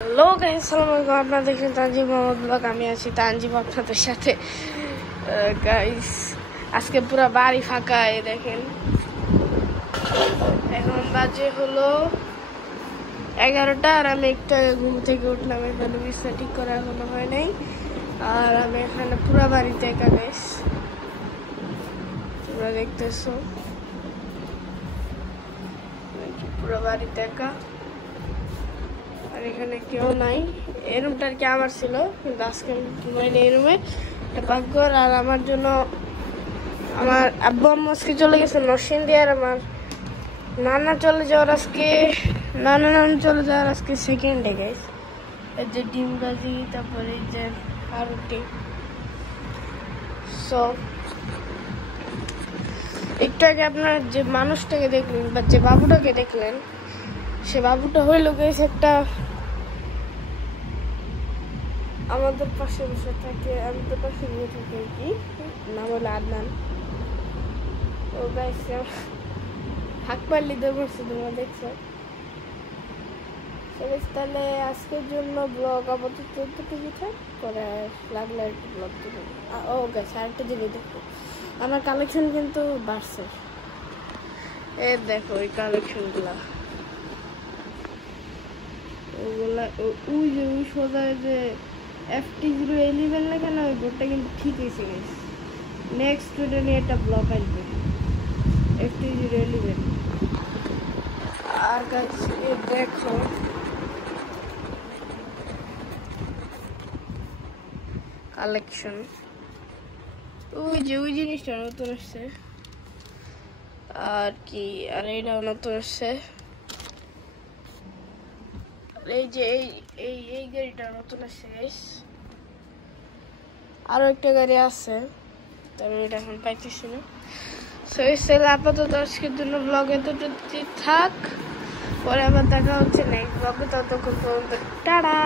Hello guys, আসসালামু আলাইকুম। আপনারা দেখছেন তানজিম মোহাম্মদ ব্লগ। আমি আছি তানজিম আপনাদের সাথে। গাইস আজকে পুরো বাড়ি ফাঁকা, এই দেখেন। এখন বাজে হলো 11টা, আর আমি একটু ঘুম থেকে উঠলাম। এখানে বিছানা ঠিক করা এখনো হয় নাই, আর আমি এখানে পুরো বাড়িতে একা। গাইস তোমরা দেখতেছো পুরো বাড়িতে একা, আর এখানে কেউ নাই। এই রুমটা আর কি আমার ছিল, কিন্তু আজকে ঘুমাইনি এই রুমে। ভাগ্যর আর আমার জন্য আমার আব্বু আম্মু আজকে চলে গেছে নরসিংদী, আর আমার নানা চলে যাওয়ার আজকে চলে যাওয়ার আজকে সেকেন্ড ডে। গাইস এই যে ডিম ভাজি, তারপরে এই যে রুটি। সো একটু আগে আপনার যে মানুষটাকে দেখলেন বা যে বাবুটাকে দেখলেন, সে বাবুটা হইলো গাইস একটা আমাদের পাশে বসে থাকে, আমাদের পাশে বসে থাকে আর কি। নাম হলো আদনান। ও গাইস হাক পারলি দৌড়ছে, তোমরা দেখছো। তাহলে আজকের জন্য ব্লগ আপাতত এতটুকু থাক, পরে লাগলে একটু ব্লগ দেবো। ও গাইস আরেকটা জিনিস দেখো, আমার কালেকশন কিন্তু বাড়ছে। এ দেখো ওই কালেকশনগুলা, ওগুলা ওই যে ওই সোজা যে FT011 লেখা না, ওই বোর্ডটা কিন্তু ঠিক হয়েছে গেছে। নেক্সট ওটা নিয়ে একটা ব্লগ আসবে, FT011। আর কাছে দেখো কালেকশন, ওই যে ওই জিনিসটা নতুন আসছে আর কি, আর এইটাও নতুন আসছে। এই যে এই গাড়িটা নতুন আসছে গাইস। আরো একটা গাড়ি আছে, তবে এটা এখন পাইতেছি না। সো এই ছেলে আপাতত আজকের জন্য ব্লগে এতটুকু থাক, পরে আবার দেখা হচ্ছে নেক্সট ব্লগে। ততক্ষণ পর্যন্ত টাটা।